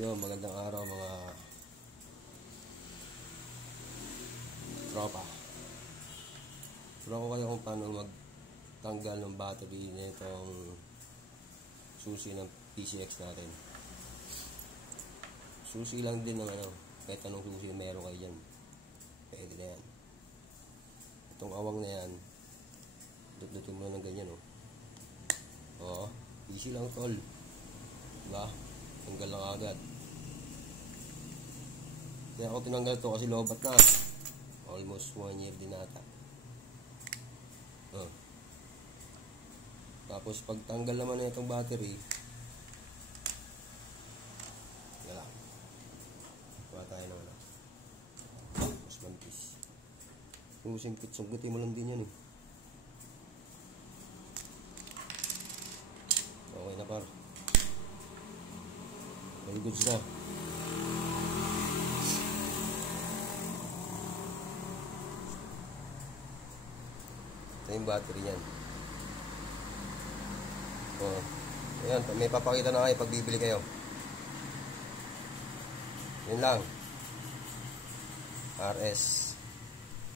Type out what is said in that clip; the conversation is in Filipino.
Yo, magandang araw mga tropa. Turo ko kayo kung paano magtanggal ng battery nitong susi ng PCX natin. Susi lang din ng kahit anong susi meron kayo dyan, pwede na yan. Itong awang na yan, dututin mo na ng ganyan, oh. Oo, easy lang tol, diba? Tanggal lang agad. Kaya ako tinanggal to kasi lobat na. Almost 1 year din ata. Tapos pag tanggal naman na itong battery, yan. Kuha tayo ng mas mantis. Sunggutin mo lang din yan, eh. Okay na par. Very good na. Ito yung battery niyan. Ayan, may papakita na kayo pag bibili kayo. Yun lang. RS